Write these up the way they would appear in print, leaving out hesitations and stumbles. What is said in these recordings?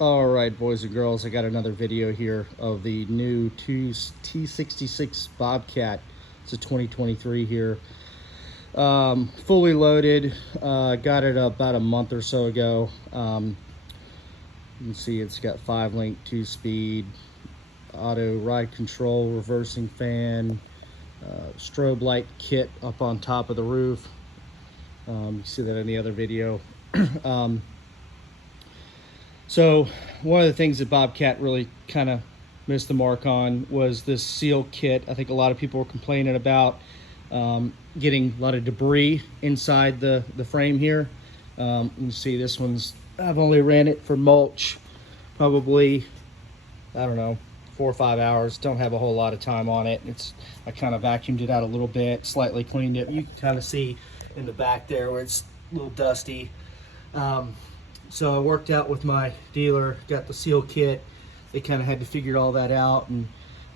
All right, boys and girls, I got another video here of the new T66 Bobcat. It's a 2023 here. Fully loaded. Got it about a month or so ago. You can see it's got 5-link, 2-speed, auto ride control, reversing fan, strobe light kit up on top of the roof. You see that in the other video. So one of the things that Bobcat really kind of missed the mark on was this seal kit. I think a lot of people were complaining about getting a lot of debris inside the frame here. You can see this one's, I've only ran it for mulch probably, I don't know, 4 or 5 hours. Don't have a whole lot of time on it. I kind of vacuumed it out a little bit, slightly cleaned it. You can kind of see in the back there where it's a little dusty. So I worked out with my dealer, got the seal kit. They kind of had to figure all that out, and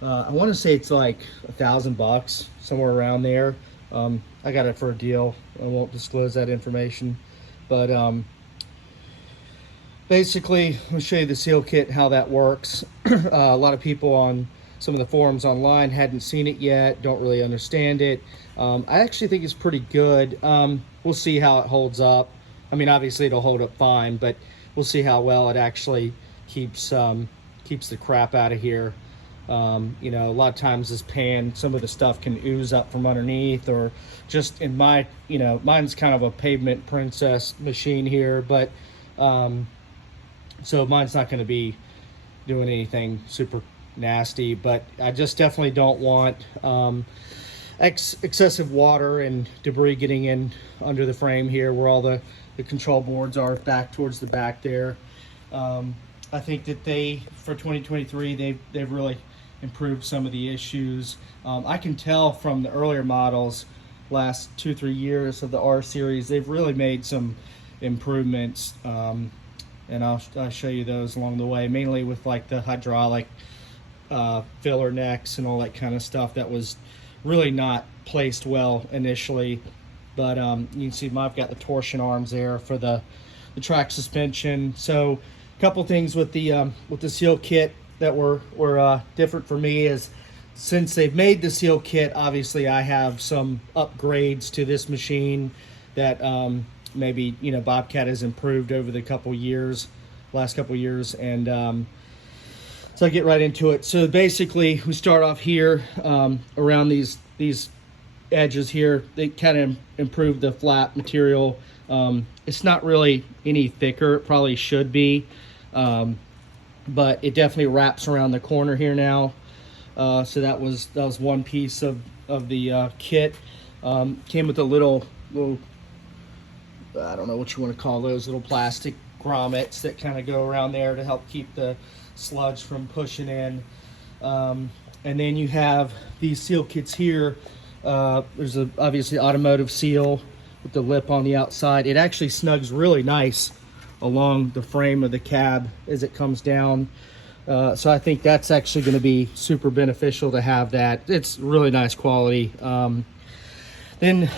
I want to say it's like $1,000, somewhere around there. I got it for a deal. I won't disclose that information, but basically I'll show you the seal kit, how that works. A lot of people on some of the forums online hadn't seen it yet, don't really understand it. I actually think it's pretty good. We'll see how it holds up. I mean, obviously it'll hold up fine, but we'll see how well it actually keeps the crap out of here. You know, a lot of times this pan, some of the stuff can ooze up from underneath, or just in my, you know, mine's kind of a pavement princess machine here, but so mine's not going to be doing anything super nasty, but I just definitely don't want excessive water and debris getting in under the frame here where all the control boards are back towards the back there. I think that for 2023, they've really improved some of the issues. I can tell from the earlier models, last 2-3 years of the R series, they've really made some improvements, and I'll show you those along the way, mainly with like the hydraulic filler necks and all that kind of stuff that was really not placed well initially. But you can see I've got the torsion arms there for the track suspension. So a couple things with the seal kit that were different for me is, since they've made the seal kit, obviously I have some upgrades to this machine that maybe, you know, Bobcat has improved over the last couple years, and so I get right into it. So basically we start off here around these edges here. They kind of improved the flat material. It's not really any thicker, it probably should be, but it definitely wraps around the corner here now. So that was one piece of the kit. Came with a little I don't know what you want to call those, little plastic grommets that kind of go around there to help keep the sludge from pushing in. And then you have these seal kits here. There's obviously automotive seal with the lip on the outside. It actually snugs really nice along the frame of the cab as it comes down. So I think that's actually going to be super beneficial to have that. It's really nice quality. Then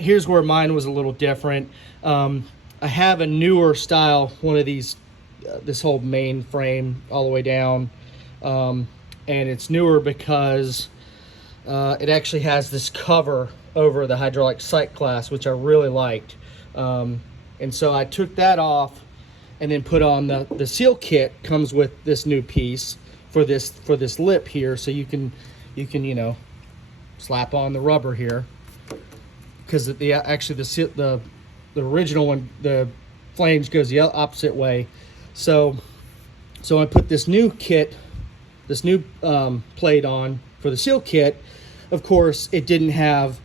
here's where mine was a little different. I have a newer style, one of these, this whole main frame all the way down. And it's newer because it actually has this cover over the hydraulic sight glass, which I really liked. And so I took that off and then put on the seal kit. Comes with this new piece for this lip here, so you can you know, slap on the rubber here, because the original one, the flange goes the opposite way. So I put this new kit, this new plate on for the seal kit. Of course, it didn't have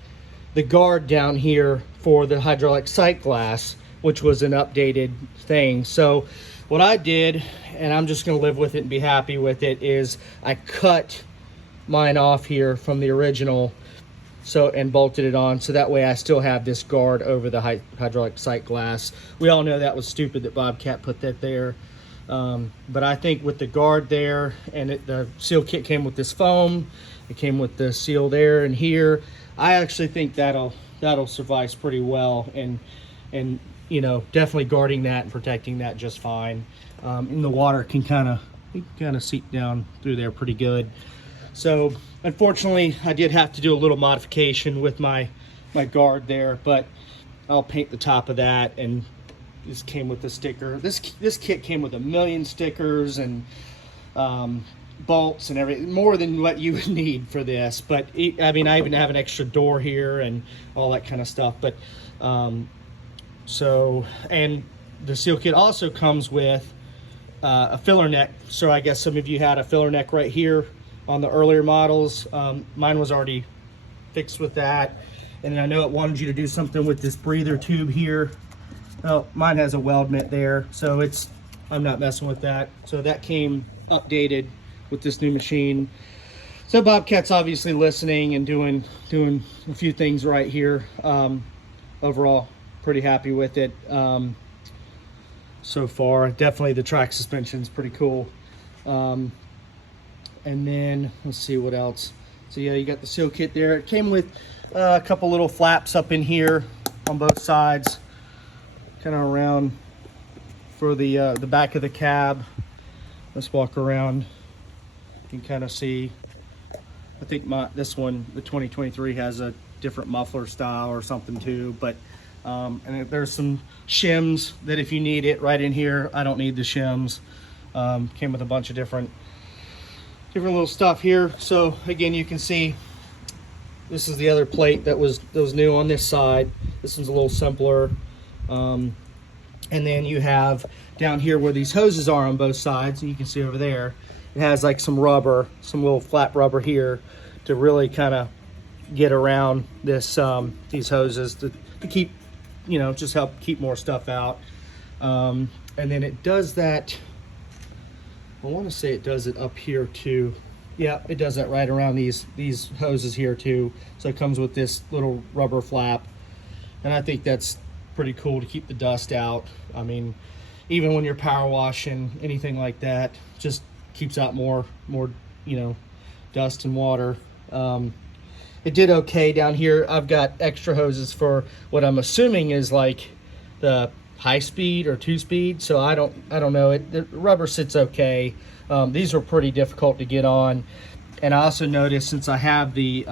the guard down here for the hydraulic sight glass, which was an updated thing. So what I did, and I'm just going to live with it and be happy with it, is I cut mine off here from the original, and bolted it on, so that way I still have this guard over the hydraulic sight glass. We all know that was stupid that Bobcat put that there, but I think with the guard there, and the seal kit came with this foam, it came with the seal there and here, I actually think that'll suffice pretty well. And you know, definitely guarding that and protecting that just fine. And the water can kind of seep down through there pretty good. So unfortunately, I did have to do a little modification with my guard there, but I'll paint the top of that. And this came with the sticker. This kit came with a million stickers and bolts and everything, more than what you would need for this. But I mean, I even have an extra door here and all that kind of stuff. But so, and the seal kit also comes with a filler neck. So I guess some of you had a filler neck right here on the earlier models. Mine was already fixed with that. And I know it wanted you to do something with this breather tube here. Oh, mine has a weld nut there, so I'm not messing with that. So that came updated with this new machine. So Bobcat's obviously listening and doing a few things right here. Overall, pretty happy with it so far. Definitely the track suspension's pretty cool. And then let's see what else. So yeah, you got the seal kit there. It came with a couple little flaps up in here on both sides, kind of around for the back of the cab. Let's walk around. You can kind of see. I think this one, the 2023, has a different muffler style or something too. But and there's some shims that if you need it right in here. I don't need the shims. Came with a bunch of different little stuff here. So again, you can see this is the other plate that was new on this side. This one's a little simpler. And then you have down here where these hoses are on both sides, and you can see over there, it has like some rubber, some little flat rubber here to really kind of get around this these hoses to keep, you know, just help keep more stuff out. And then it does that, I want to say it does it up here too. Yeah, it does that right around these hoses here too. So it comes with this little rubber flap, and I think that's pretty cool to keep the dust out. I mean, even when you're power washing, anything like that, just keeps out more, you know, dust and water. It did okay down here. I've got extra hoses for what I'm assuming is like the high speed or 2-speed. So I don't know. The rubber sits okay. These were pretty difficult to get on. And I also noticed, since I have the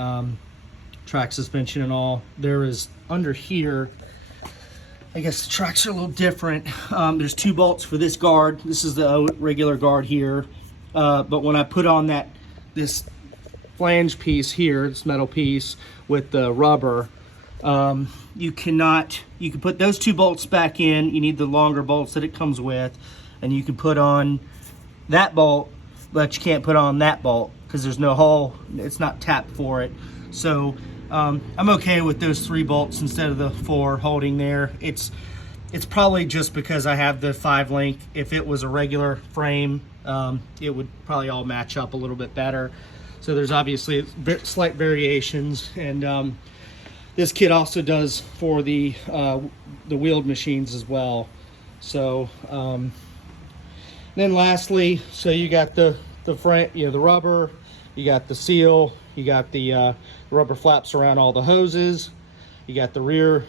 track suspension and all, there is under here, I guess the tracks are a little different. There's 2 bolts for this guard. This is the regular guard here. But when I put on this flange piece here, this metal piece with the rubber, you can put those 2 bolts back in. You need the longer bolts that it comes with, and you can put on that bolt, but you can't put on that bolt because there's no hole. It's not tapped for it. So I'm okay with those 3 bolts instead of the 4 holding there. It's probably just because I have the 5 link. If it was a regular frame, it would probably all match up a little bit better. So there's obviously slight variations, and this kit also does for the wheeled machines as well. So then lastly, so you got the front, you know, the rubber, you got the seal, you got the rubber flaps around all the hoses, you got the rear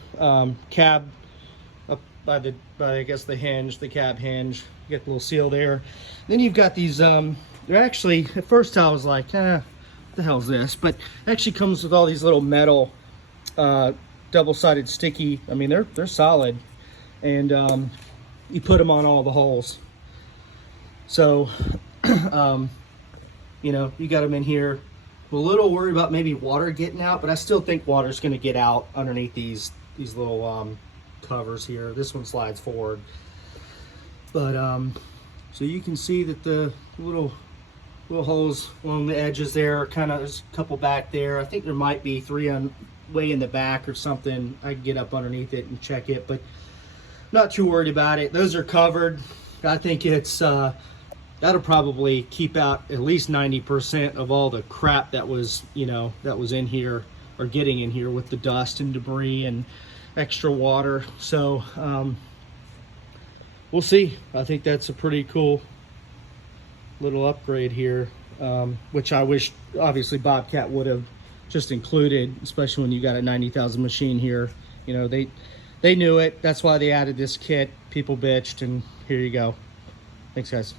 cab up by I guess the hinge, the cab hinge. You got the little seal there. Then you've got these. They're actually, at first I was like, what the hell is this? But it actually comes with all these little metal double-sided sticky. I mean, they're solid, and you put them on all the holes. So, you know, you got them in here. I'm a little worried about maybe water getting out, but I still think water's going to get out underneath these little covers here. This one slides forward, but so you can see that the little holes along the edges there are kind of, there's a couple back there. I think there might be 3 on way in the back or something. I can get up underneath it and check it, but not too worried about it. Those are covered. I think it's that'll probably keep out at least 90% of all the crap that was, you know, that was in here or getting in here with the dust and debris and extra water. So we'll see. I think that's a pretty cool little upgrade here, which I wish obviously Bobcat would have just included, especially when you got a 90,000 machine here. You know, they they knew it. That's why they added this kit. People bitched, and here you go. Thanks, guys.